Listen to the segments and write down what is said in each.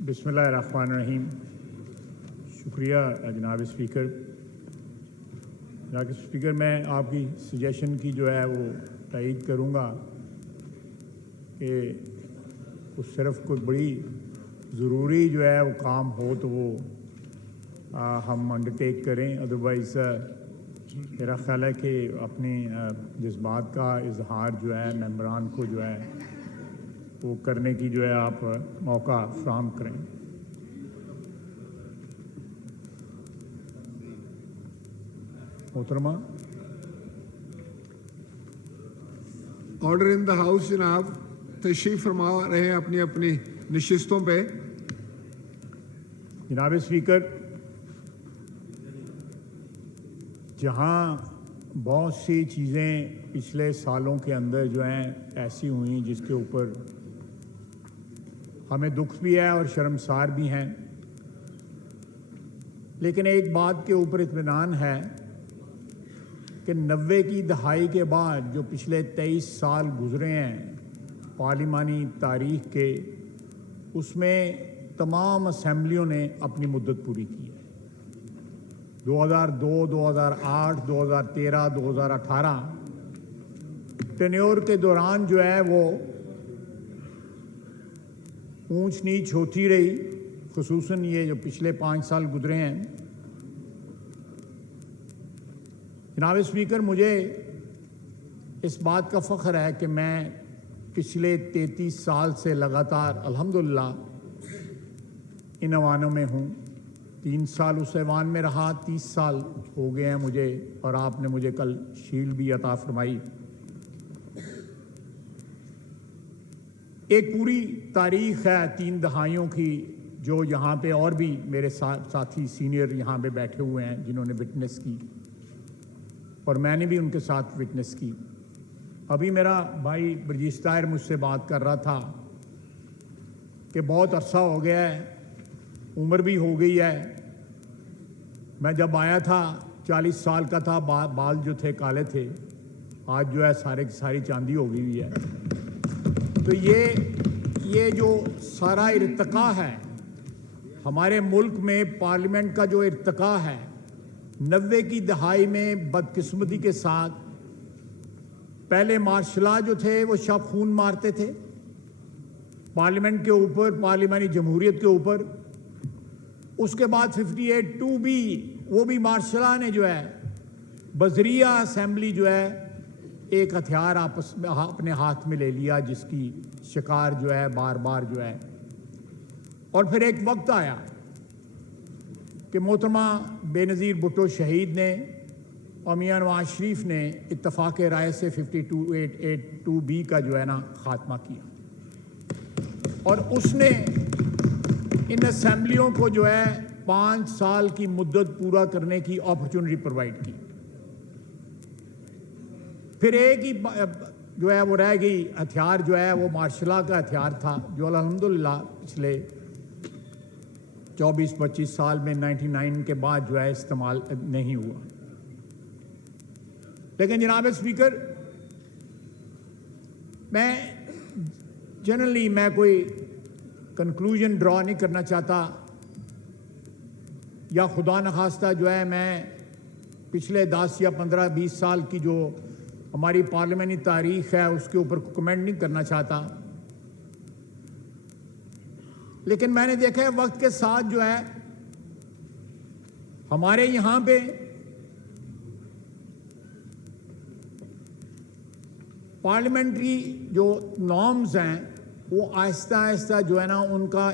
बिस्मिल्लाहिर्रहमानिर्रहीम। शुक्रिया जनाब स्पीकर। जनाब स्पीकर, मैं आपकी सजेशन की जो है वो तायीद करूँगा कि कुछ सिर्फ कोई बड़ी ज़रूरी जो है वो काम हो तो वो हम अंडरटेक करें। अदरवाइज़ मेरा ख्याल है कि अपनी जज्बात का इजहार जो है मेंबरान को जो है वो करने की जो है आप मौका फ्राहम करें। मोहतरमा, ऑर्डर इन द हाउस। जनाब तशरीफ फरमा रहे हैं अपनी अपनी नशिस्तों पे। जनाब स्पीकर, जहाँ बहुत सी चीज़ें पिछले सालों के अंदर जो हैं ऐसी हुई जिसके ऊपर हमें दुख भी है और शर्मसार भी हैं, लेकिन एक बात के ऊपर इत्मीनान है कि 90 की दहाई के बाद जो पिछले 23 साल गुजरे हैं पार्लिमानी तारीख के, उसमें तमाम असम्बलियों ने अपनी मुद्दत पूरी की है। 2002, 2008, 2013, 2018 टेन्योर के दौरान जो है वो ऊंच नीच होती रही, खुसूसन ये जो पिछले 5 साल गुजरे हैं। जनाब स्पीकर, मुझे इस बात का फ़ख्र है कि मैं पिछले 33 साल से लगातार अल्हम्दुलिल्लाह इन ऐवानों में हूँ। 3 साल उस ऐवान में रहा, 30 साल हो गए हैं मुझे, और आपने मुझे कल शील्ड भी अता फरमाई। एक पूरी तारीख़ है 3 दहाइयों की, जो यहाँ पे और भी मेरे साथी सीनियर यहाँ पे बैठे हुए हैं जिन्होंने विटनेस की, और मैंने भी उनके साथ विटनेस की। अभी मेरा भाई बरजीश ताहिर मुझसे बात कर रहा था कि बहुत अरसा हो गया है, उम्र भी हो गई है। मैं जब आया था 40 साल का था, बाल जो थे काले थे, आज जो है सारे की सारी चांदी हो गई हुई है। तो ये जो सारा इर्तिका है हमारे मुल्क में, पार्लियामेंट का जो इर्तिका है, 90 की दहाई में बदकिस्मती के साथ पहले मार्शल जो थे वो शब खून मारते थे पार्लियामेंट के ऊपर, पार्लियामानी जमहूरियत के ऊपर। उसके बाद 58(2)B वो भी मार्शल ने जो है बजरिया असेंबली जो है एक हथियार आपस में अपने हाथ में ले लिया, जिसकी शिकार जो है बार बार जो है। और फिर एक वक्त आया कि मोहतरमा बेनज़ीर भुट्टो शहीद ने और मियां नवाज शरीफ ने इत्तफाक राय से 52(8)(2)B का जो है ना खात्मा किया, और उसने इन असेंबलियों को जो है 5 साल की मुद्दत पूरा करने की अपॉर्चुनिटी प्रोवाइड की। फिर एक ही जो है वो रह गई हथियार, जो है वो मार्शल का हथियार था, जो अल्हम्दुलिल्लाह पिछले 24-25 साल में 99 के बाद जो है इस्तेमाल नहीं हुआ। लेकिन जनाब स्पीकर, मैं जनरली कोई कंक्लूजन ड्रॉ नहीं करना चाहता, या खुदा न खास्ता जो है मैं पिछले 10 या 15-20 साल की जो हमारी पार्लियामानी तारीख है उसके ऊपर कमेंट नहीं करना चाहता। लेकिन मैंने देखा है वक्त के साथ जो है हमारे यहाँ पे पार्लियामेंट्री जो नॉर्म्स हैं वो आहिस्ता आहिस्ता जो है ना उनका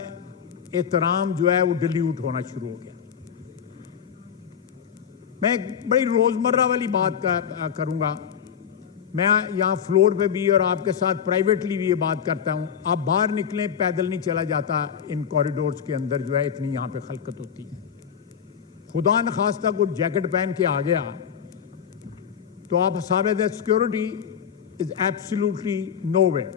एहतराम जो है वो डिल्यूट होना शुरू हो गया। मैं एक बड़ी रोज़मर्रा वाली बात करूँगा। मैं यहाँ फ्लोर पे भी और आपके साथ प्राइवेटली भी ये बात करता हूँ। आप बाहर निकलें, पैदल नहीं चला जाता इन कॉरिडोर्स के अंदर, जो है इतनी यहाँ पे खलकत होती है। खुदा न खास्ता कुछ जैकेट पहन के आ गया तो आप साबित है सिक्योरिटी इज एब्सोल्युटली नोवेयर।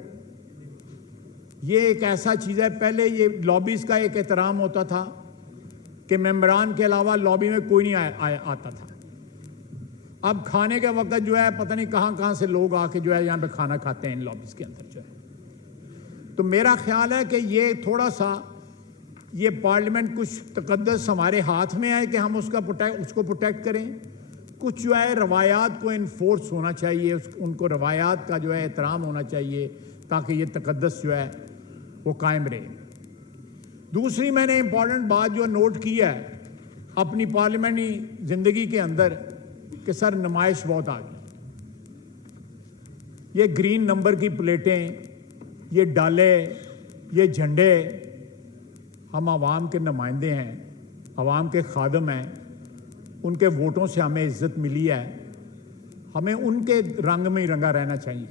ये एक ऐसा चीज़ है, पहले ये लॉबीज़ का एक एहतराम होता था कि मेंबरान के अलावा लॉबी में कोई नहीं आता था। अब खाने के वक्त जो है पता नहीं कहाँ से लोग आके जो है यहाँ पे खाना खाते हैं इन लॉबीज़ के अंदर जो है। तो मेरा ख्याल है कि ये थोड़ा सा ये पार्लियामेंट कुछ तकद्दस हमारे हाथ में है कि हम उसको प्रोटेक्ट करें, कुछ जो है रवायात को इन्फोर्स होना चाहिए, उनको रवायात का जो है एहतराम होना चाहिए ताकि ये तकद्दस जो है वो कायम रहे। दूसरी मैंने इंपॉर्टेंट बात जो नोट की है अपनी पार्लियामेंट्री ज़िंदगी के अंदर कि सर नुमाइश बहुत आ गई। ये ग्रीन नंबर की प्लेटें, ये डाले, ये झंडे, हम आवाम के नुमाइंदे हैं, आवाम के खादम हैं, उनके वोटों से हमें इज्जत मिली है, हमें उनके रंग में ही रंगा रहना चाहिए।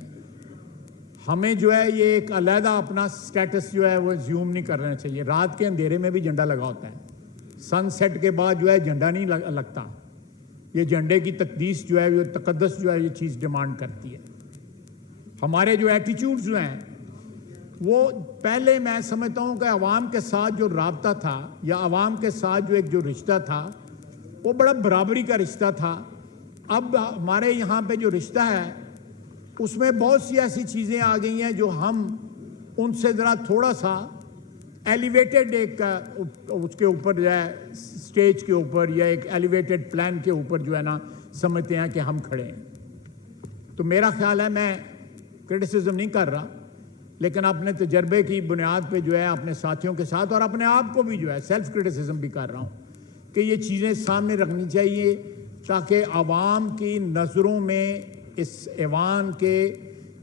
हमें जो है ये एक अलहदा अपना स्टेटस जो है वो ज्यूम नहीं करना चाहिए। रात के अंधेरे में भी झंडा लगा होता है, सनसेट के बाद जो है झंडा नहीं लगता। ये झंडे की तकदीस जो है, ये तकद्दस जो है, ये चीज़ डिमांड करती है। हमारे जो एटीट्यूड्स जो हैं वो पहले मैं समझता हूँ कि अवाम के साथ जो राब्ता था या अवाम के साथ जो एक जो रिश्ता था वो बड़ा बराबरी का रिश्ता था। अब हमारे यहाँ पे जो रिश्ता है उसमें बहुत सी ऐसी चीज़ें आ गई हैं जो हम उनसे ज़रा थोड़ा सा एलिवेटेड एक उसके ऊपर जो है स्टेज के ऊपर या एक एलिवेटेड प्लान के ऊपर जो है ना समझते हैं कि हम खड़े हैं। तो मेरा ख्याल है, मैं क्रिटिसिज्म नहीं कर रहा, लेकिन अपने तजर्बे की बुनियाद पे जो है अपने साथियों के साथ और अपने आप को भी जो है सेल्फ क्रिटिसिज्म भी कर रहा हूँ कि ये चीज़ें सामने रखनी चाहिए ताकि आवाम की नज़रों में इस ऐवान के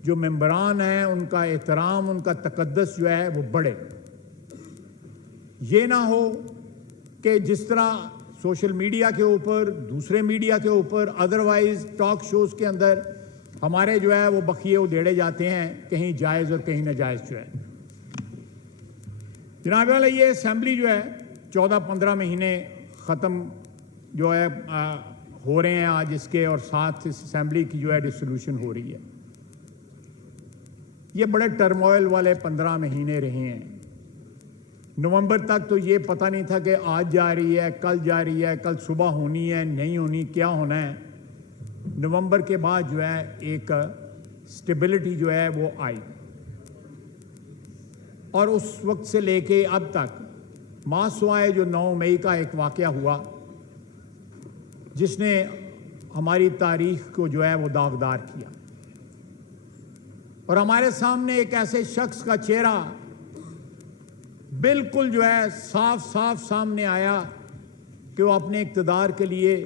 जो मेंबरान हैं उनका एहतराम, उनका तकद्दस जो है वो बढ़े। ये ना हो कि जिस तरह सोशल मीडिया के ऊपर, दूसरे मीडिया के ऊपर, अदरवाइज टॉक शोज़ के अंदर हमारे जो है वो बखिए उधेड़े जाते हैं, कहीं जायज़ और कहीं नाजायज़ जो है। जनाब वाला ये असेंबली जो है 14-15 महीने ख़त्म जो है हो रहे हैं आज इसके, और साथ इस असेंबली की जो है डिसोल्यूशन हो रही है। ये बड़े टर्मोइल वाले 15 महीने रहे हैं। नवंबर तक तो ये पता नहीं था कि आज जा रही है, कल जा रही है, कल सुबह होनी है, नहीं होनी, क्या होना है। नवंबर के बाद जो है एक स्टेबिलिटी जो है वो आई, और उस वक्त से लेके अब तक मासवाए जो 9 मई का एक वाक़या हुआ जिसने हमारी तारीख को जो है वो दागदार किया, और हमारे सामने एक ऐसे शख्स का चेहरा बिल्कुल जो है साफ साफ सामने आया कि वो अपने इक़्तिदार के लिए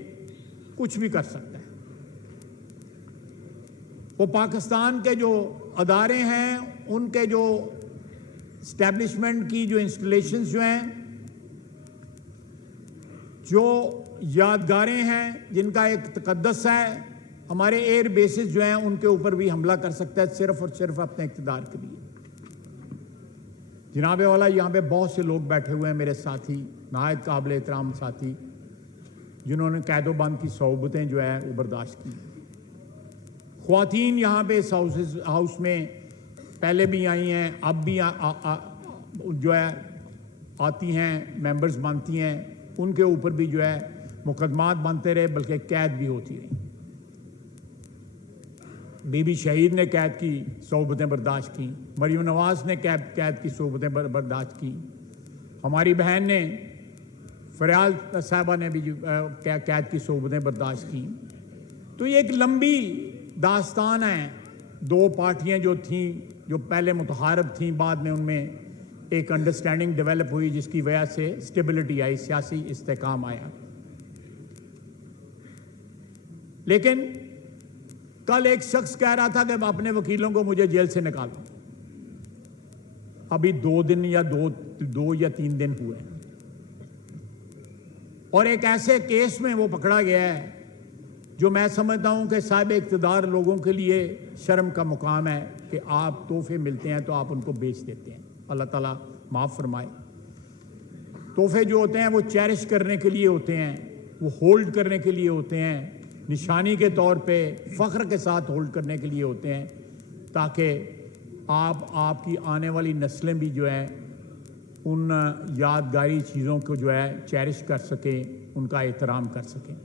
कुछ भी कर सकता है। वो पाकिस्तान के जो अदारे हैं, उनके जो इस्टेब्लिशमेंट की जो इंस्टॉलेशंस जो हैं, जो यादगारें हैं जिनका एक तकद्दस है, हमारे एयर बेसिस जो हैं उनके ऊपर भी हमला कर सकता है सिर्फ और सिर्फ अपने इक़्तिदार के लिए। जनाबे वाला यहाँ पे बहुत से लोग बैठे हुए हैं मेरे साथी, नहायत काबिल एहतराम साथी, जिन्होंने कैदोबंद की सौबतें जो है वो बर्दाश्त की। ख्वातीन यहाँ पे इस हाउस में पहले भी आई हैं, अब भी जो है आती हैं, मेंबर्स बनती हैं, उनके ऊपर भी जो है मुकदमात बनते रहे, बल्कि कैद भी होती रही। बीबी शहीद ने कैद की सोबतें बर्दाश्त की, मरियम नवाज ने कैद की सोबतें बर्दाश्त की, हमारी बहन ने फरियाल साहबा ने भी कैद की सोबतें बर्दाश्त की। तो ये एक लंबी दास्तान है। 2 पार्टियां जो थीं, जो पहले मुतहारब थीं, बाद में उनमें एक अंडरस्टैंडिंग डेवलप हुई जिसकी वजह से स्टेबिलिटी आई, सियासी इस्तेकाम आया। लेकिन कल एक शख्स कह रहा था कि अपने वकीलों को मुझे जेल से निकालो। अभी 2 दिन या 2 या 3 दिन हुए हैं, और एक ऐसे केस में वो पकड़ा गया है जो मैं समझता हूं कि साहिब इक़्तिदार लोगों के लिए शर्म का मुकाम है कि आप तोहफे मिलते हैं तो आप उनको बेच देते हैं। अल्लाह ताला माफ़ फरमाए। तोहफे जो होते हैं वो चेरिश करने के लिए होते हैं, वो होल्ड करने के लिए होते हैं, निशानी के तौर पे फ़ख्र के साथ होल्ड करने के लिए होते हैं, ताकि आपकी आने वाली नस्लें भी जो है उन यादगारी चीज़ों को जो है चेरिश कर सकें, उनका एहतराम कर सकें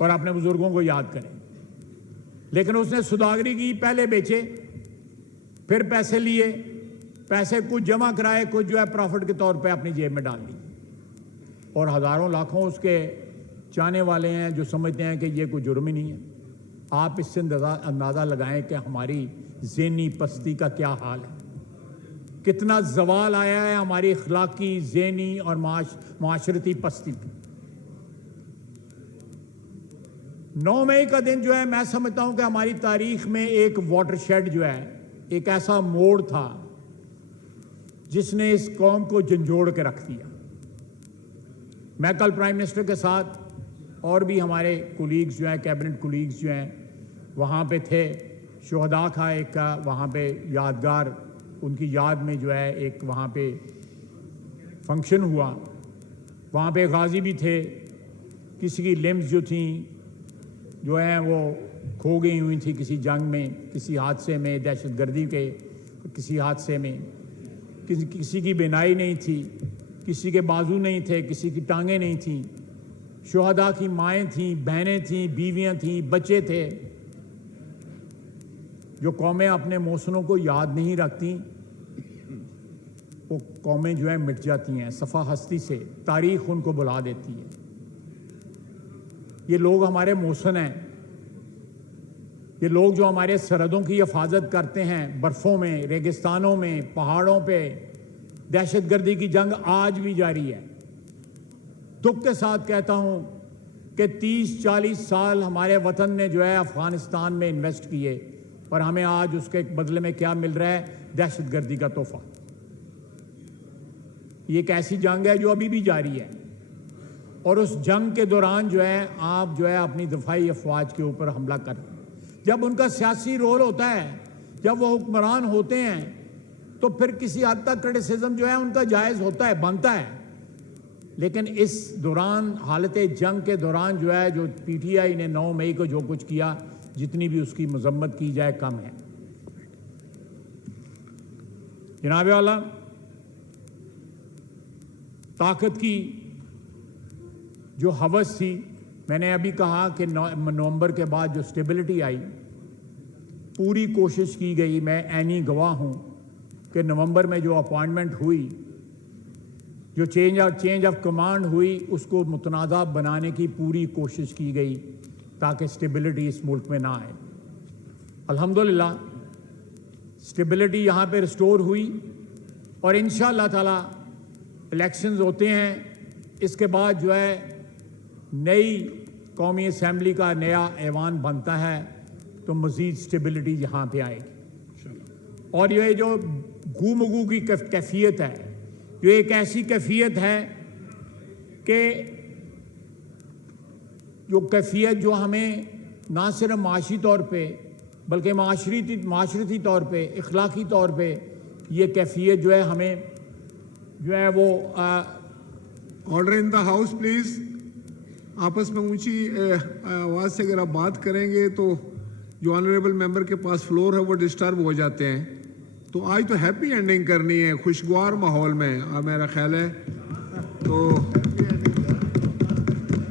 और अपने बुज़ुर्गों को याद करें। लेकिन उसने सौदागरी की, पहले बेचे, फिर पैसे लिए, पैसे कुछ जमा कराए, कुछ जो है प्रॉफिट के तौर पे अपनी जेब में डाल दी, और हज़ारों लाखों उसके चाहने वाले हैं जो समझते हैं कि ये कोई जुर्म ही नहीं है। आप इससे अंदाज़ा लगाएं कि हमारी ज़हनी पस्ती का क्या हाल है, कितना जवाल आया है हमारी अखलाकी, ज़हनी और माशरती पस्ती की। 9 मई का दिन जो है, मैं समझता हूं कि हमारी तारीख में एक वाटरशेड जो है, एक ऐसा मोड़ था जिसने इस कौम को झंझोड़ के रख दिया। मैं कल प्राइम मिनिस्टर के साथ और भी हमारे कोलीग्स जो हैं, कैबिनेट कोलीग्स जो हैं, वहाँ पे थे। शुहदा का एक का वहाँ पे यादगार, उनकी याद में जो है एक वहाँ पे फंक्शन हुआ। वहाँ पे गाजी भी थे, किसी की लिम्स जो थी जो हैं वो खो गई हुई थी किसी जंग में, किसी हादसे में, दहशतगर्दी के किसी हादसे में। किसी की बिनाई नहीं थी, किसी के बाजू नहीं थे, किसी की टांगें नहीं थीं। शुहदा की माएँ थीं, बहनें थीं, बीवियाँ थीं, बच्चे थे। जो कौमें अपने मौसनों को याद नहीं रखती, वो कौमें जो है मिट जाती हैं सफ़ा हस्ती से, तारीख़ उनको बुला देती है। ये लोग हमारे मौसन हैं, ये लोग जो हमारे सरहदों की हिफाजत करते हैं, बर्फ़ों में, रेगिस्तानों में, पहाड़ों पे। दहशतगर्दी की जंग आज भी जारी है। दुख के साथ कहता हूँ कि 30-40 साल हमारे वतन ने जो है अफ़गानिस्तान में इन्वेस्ट किए, पर हमें आज उसके बदले में क्या मिल रहा है? दहशतगर्दी का तोहफा। ये एक ऐसी जंग है जो अभी भी जारी है, और उस जंग के दौरान जो है आप जो है अपनी दफाई अफवाज के ऊपर हमला कर, जब उनका सियासी रोल होता है, जब वो हुक्मरान होते हैं, तो फिर किसी हद तक क्रिटिसिज्म जो है उनका जायज़ होता है, बनता है। लेकिन इस दौरान, हालत जंग के दौरान जो है, जो PTI ने 9 मई को जो कुछ किया, जितनी भी उसकी मजम्मत की जाए कम है। जनाब वाला, ताकत की जो हवस थी, मैंने अभी कहा कि नवंबर के बाद जो स्टेबिलिटी आई, पूरी कोशिश की गई। मैं ऐनी गवाह हूं कि नवंबर में जो अपॉइंटमेंट हुई, जो चेंज ऑफ कमांड हुई, उसको मुतनाज़ा बनाने की पूरी कोशिश की गई ताकि स्टेबिलिटी इस मुल्क में ना आए। अल्हम्दुलिल्लाह स्टेबिलिटी यहाँ पे रिस्टोर हुई, और इंशाअल्लाह ताला इलेक्शंस होते हैं, इसके बाद जो है नई कौमी असम्बली का नया ऐवान बनता है, तो मज़ीद स्टेबिलिटी यहाँ पे आएगी। और ये जो गू-मगू की कैफियत है, जो एक ऐसी कैफियत है कि जो कैफियत जो हमें ना सिर्फ माशी तौर पे बल्कि माशरती तौर पे, इखलाकी तौर पे, ये कैफियत जो है हमें जो है वो order in the house please. आपस में ऊंची आवाज़ से अगर आप बात करेंगे तो जो ऑनरेबल मेंबर के पास फ्लोर है वो डिस्टर्ब हो जाते हैं। तो आज तो हैप्पी एंडिंग करनी है, खुशगवार माहौल में, मेरा ख्याल है। तो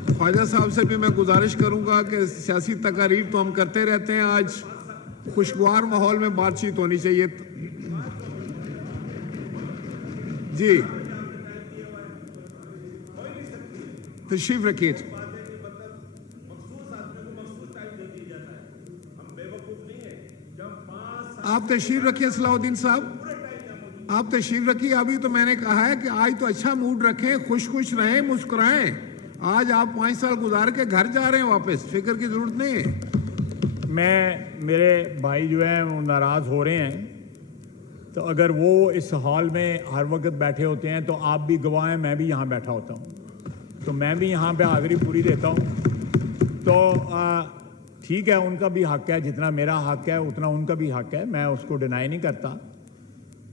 ख्वाजा साहब से भी मैं गुजारिश करूंगा कि सियासी तकारीर तो हम करते रहते हैं, आज खुशगवार माहौल में बातचीत होनी चाहिए। जी तशरीफ रखिए। आप तशरीफ रखिए सलाउद्दीन साहब, आप तशरीफ रखिए। अभी तो मैंने कहा है कि आज तो अच्छा मूड रखें, खुश रहें, मुस्कुराएं। आज आप 5 साल गुजार के घर जा रहे हैं वापस, फिक्र की जरूरत नहीं है। मेरे भाई जो हैं वो नाराज़ हो रहे हैं, तो अगर वो इस हॉल में हर वक्त बैठे होते हैं तो आप भी गवाह हैं, मैं भी यहाँ बैठा होता हूँ, तो मैं भी यहाँ पे हाज़िरी पूरी देता हूँ। तो ठीक है, उनका भी हक़ है, जितना मेरा हक़ है उतना उनका भी हक़ है, मैं उसको डिनाई नहीं करता।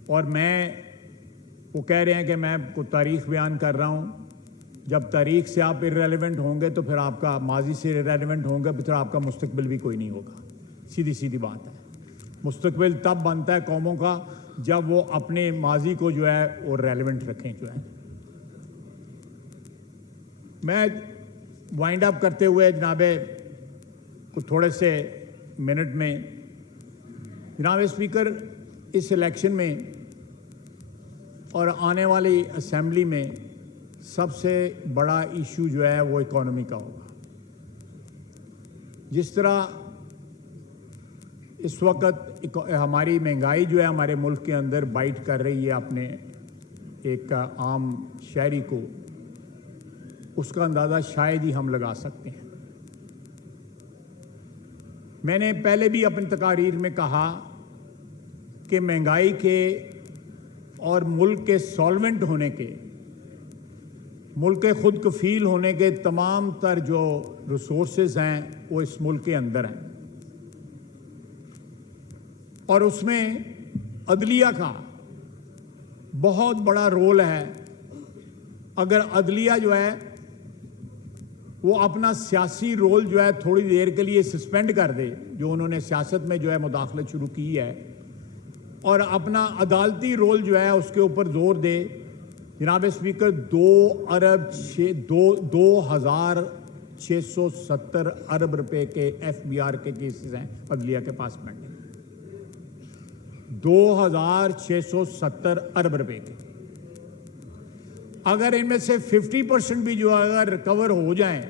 और वो कह रहे हैं कि मैं कोई तारीख़ बयान कर रहा हूँ। जब तारीख़ से आप इर्रेलेवेंट होंगे तो फिर आपका माजी से इर्रेलेवेंट होंगे, फिर आपका मुस्तकबिल भी कोई नहीं होगा। सीधी बात है। मुस्तकबिल तब बनता है कौमों का जब वो अपने माजी को जो है वो रेलेवेंट रखें। जो है मैं वाइंड अप करते हुए जनाबे कुछ थोड़े से मिनट में, जनाब स्पीकर, इस इलेक्शन में और आने वाली असेंबली में सबसे बड़ा इशू जो है वो इकोनॉमी का होगा। जिस तरह इस वक्त हमारी महंगाई जो है हमारे मुल्क के अंदर बाइट कर रही है अपने एक आम शहरी को, उसका अंदाज़ा शायद ही हम लगा सकते हैं। मैंने पहले भी अपनी तकारीर में कहा कि महंगाई के और मुल्क के सॉल्वेंट होने के, मुल्क के खुद कफील होने के तमाम तर जो रिसोर्सेज हैं वो इस मुल्क के अंदर हैं, और उसमें अदलिया का बहुत बड़ा रोल है। अगर अदलिया जो है वो अपना सियासी रोल जो है थोड़ी देर के लिए सस्पेंड कर दे, जो उन्होंने सियासत में जो है मुदाखलत शुरू की है, और अपना अदालती रोल जो है उसके ऊपर जोर दे। जनाब स्पीकर, 2,670 अरब रुपए के FBR के केसेस हैं अदलिया के पास पेंडिंग, 2,670 अरब रुपए के। अगर इनमें से 50% भी जो अगर रिकवर हो जाएं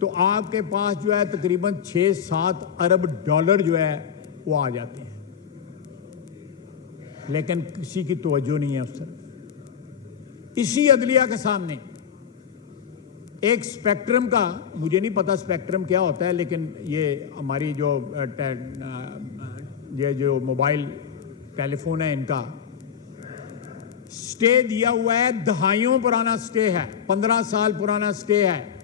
तो आपके पास जो है तकरीबन 6-7 अरब डॉलर जो है वो आ जाते हैं, लेकिन किसी की तवज्जो नहीं है उस तरफ। इसी अदलिया के सामने एक स्पेक्ट्रम का, मुझे नहीं पता स्पेक्ट्रम क्या होता है, लेकिन ये हमारी जो मोबाइल टेलीफोन है इनका स्टे दिया हुआ है, दहाइयों पुराना स्टे है, 15 साल पुराना स्टे है।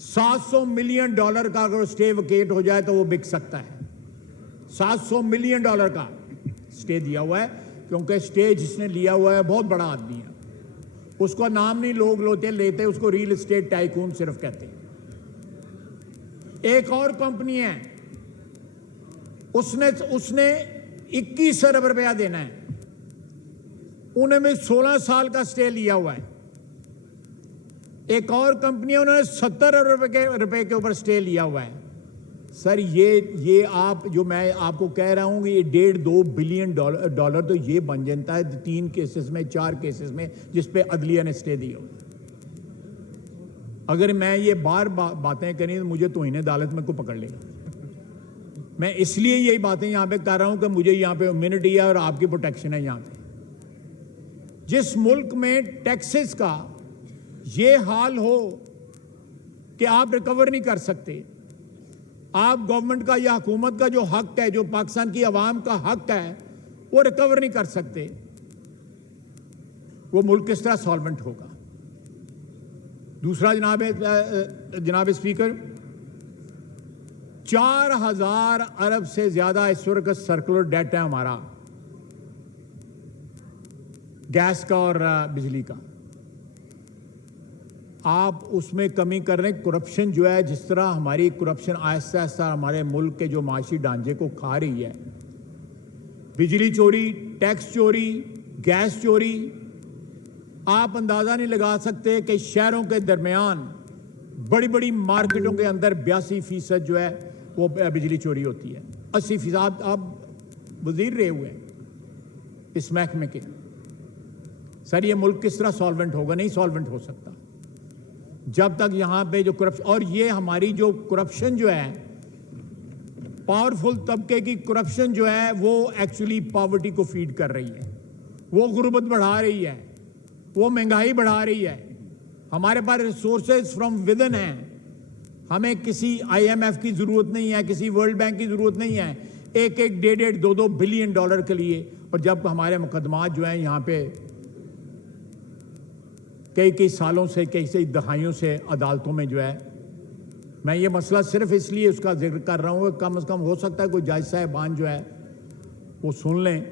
$700 मिलियन का अगर स्टे वेकेट हो जाए तो वो बिक सकता है। $700 मिलियन का स्टे दिया हुआ है, क्योंकि स्टे जिसने लिया हुआ है बहुत बड़ा आदमी है, उसका नाम नहीं लोग लेते, उसको रियल एस्टेट टाइकून सिर्फ कहते हैं। एक और कंपनी है, उसने 21 अरब रुपया देना है, उन्होंने 16 साल का स्टे लिया हुआ है। एक और कंपनी है, उन्होंने 70 अरब रुपए के ऊपर स्टे लिया हुआ है। सर ये आप जो मैं आपको कह रहा हूं, ये $1.5-2 बिलियन तो ये बन जाता है 3 केसेस में, 4 केसेस में, जिस पे अदलिया ने स्टे दिया हुआ। अगर मैं ये बातें करी तो मुझे तौहीन अदालत में को पकड़ लेगा। मैं इसलिए यही बातें यहां पे कर रहा हूं कि मुझे यहां पे इम्यूनिटी है और आपकी प्रोटेक्शन है। यहां पे जिस मुल्क में टैक्सेस का ये हाल हो कि आप रिकवर नहीं कर सकते, आप गवर्नमेंट का या हुकूमत का जो हक है, जो पाकिस्तान की आवाम का हक है, वो रिकवर नहीं कर सकते, वो मुल्क किस तरह सॉल्वेंट होगा? दूसरा जनाब स्पीकर, 4,000 अरब से ज्यादा इस वक्त सर्कुलर डेट है हमारा, गैस का और बिजली का। आप उसमें कमी कर रहे हैं। करप्शन जो है, जिस तरह हमारी करप्शन आहिस्ता आहिस्ता हमारे मुल्क के जो माशी ढांचे को खा रही है, बिजली चोरी, टैक्स चोरी, गैस चोरी, आप अंदाजा नहीं लगा सकते कि शहरों के दरमियान बड़ी बड़ी मार्केटों के अंदर 82% जो है वो बिजली चोरी होती है। 80% आप वजीर रहे हुए हैं इस महकमे के। सर ये मुल्क किस तरह सॉल्वेंट होगा? नहीं सॉल्वेंट हो सकता जब तक यहां पे जो करप्शन, और ये हमारी जो करप्शन जो है, पावरफुल तबके की करप्शन जो है, वो एक्चुअली पॉवर्टी को फीड कर रही है, वो गुर्बत बढ़ा रही है, वो महंगाई बढ़ा रही है। हमारे पास रिसोर्सेज फ्रॉम विदिन हैं, हमें किसी IMF की जरूरत नहीं है, किसी वर्ल्ड बैंक की जरूरत नहीं है, 1-1, 1.5, 2-2 बिलियन डॉलर के लिए। और जब हमारे मुकदमात जो हैं यहाँ पे कई सालों से, कई दहाइयों से अदालतों में जो है, मैं ये मसला सिर्फ इसलिए उसका जिक्र कर रहा हूँ, कम से कम हो सकता है कोई जज साहिबान जो है वो सुन लें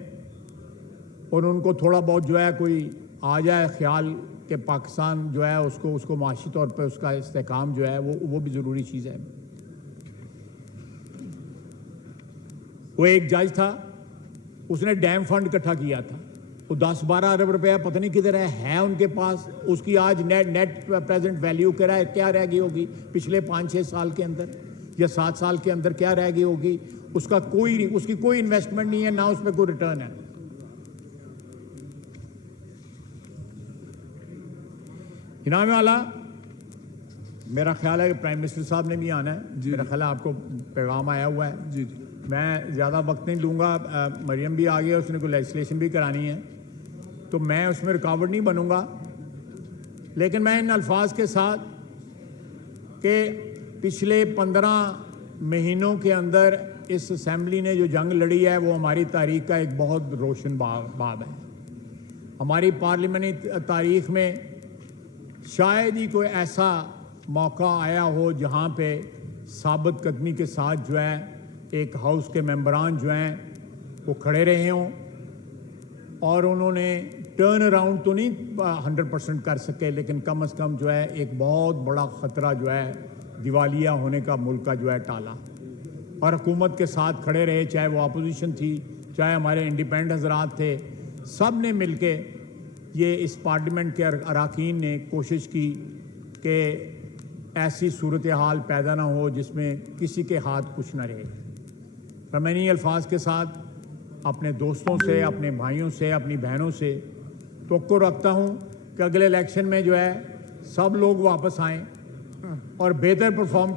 और उनको थोड़ा बहुत जो है कोई आ जाए ख्याल कि पाकिस्तान जो है उसको माशी तौर पर उसका इस्तेकाम जो है वो भी ज़रूरी चीज़ है। वो एक जज था, उसने डैम फंड इकट्ठा किया था, वो 10-12 अरब रुपया पता नहीं किधर है उनके पास। उसकी आज नेट प्रेजेंट वैल्यू क्या रह गई होगी पिछले 5-6 साल के अंदर या 7 साल के अंदर, क्या रह गई होगी? उसकी कोई इन्वेस्टमेंट नहीं है, ना उस पर कोई रिटर्न है। इनाम वाला, मेरा ख्याल है कि प्राइम मिनिस्टर साहब ने भी आना है। जी। मेरा ख्याल है आपको पैगाम आया हुआ है। जी जी मैं ज़्यादा वक्त नहीं लूँगा। मरियम भी आ गई है, उसने कोई लेजिस्लेशन भी करानी है, तो मैं उसमें रुकावट नहीं बनूँगा। लेकिन मैं इन अल्फाज के साथ कि पिछले 15 महीनों के अंदर इस असेंबली ने जो जंग लड़ी है वो हमारी तारीख का एक बहुत रोशन बाब है। हमारी पार्लियामेंटी तारीख में शायद ही कोई ऐसा मौका आया हो जहाँ पे साबित कदमी के साथ जो है एक हाउस के मेंबरान जो हैं वो खड़े रहे हों और उन्होंने टर्न अराउंड तो नहीं 100% कर सके, लेकिन कम से कम जो है एक बहुत बड़ा ख़तरा जो है दिवालिया होने का मुल्क का जो है टाला और हुकूमत के साथ खड़े रहे, चाहे वो अपोजिशन थी, चाहे हमारे इंडिपेंडेंट हजरात थे। सब ने मिल के ये इस पार्लियामेंट के अरकान ने कोशिश की कि ऐसी सूरत हाल पैदा ना हो जिसमें किसी के हाथ कुछ ना रहे। और मैं इन्हीं अल्फाज के साथ अपने दोस्तों से, अपने भाइयों से, अपनी बहनों से तवक्को रखता हूँ कि अगले इलेक्शन में जो है सब लोग वापस आएँ और बेहतर परफॉर्म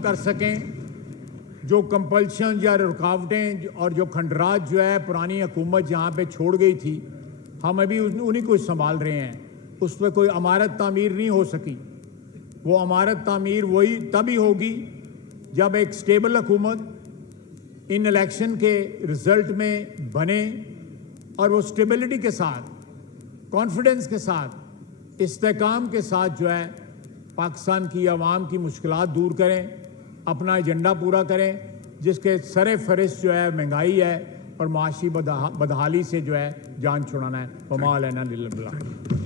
कर सकें, जो कंपल्शन या रुकावटें और जो खंडरात जो है पुरानी हुकूमत जहाँ पे छोड़ गई थी, हम अभी उन्हीं को संभाल रहे हैं। उस पर कोई अमारत तामीर नहीं हो सकी। वो अमारत तामीर वही तभी होगी जब एक स्टेबल हुकूमत इन इलेक्शन के रिज़ल्ट में बने और वो स्टेबिलिटी के साथ, कॉन्फिडेंस के साथ, इस्तेकाम के साथ जो है पाकिस्तान की आवाम की मुश्किलात दूर करें, अपना एजेंडा पूरा करें, जिसके सरे फहरिस्त जो है महंगाई है और माशी बदहाली से जो है जान छुड़ाना है। वमा अलैना इल्लल बलाग।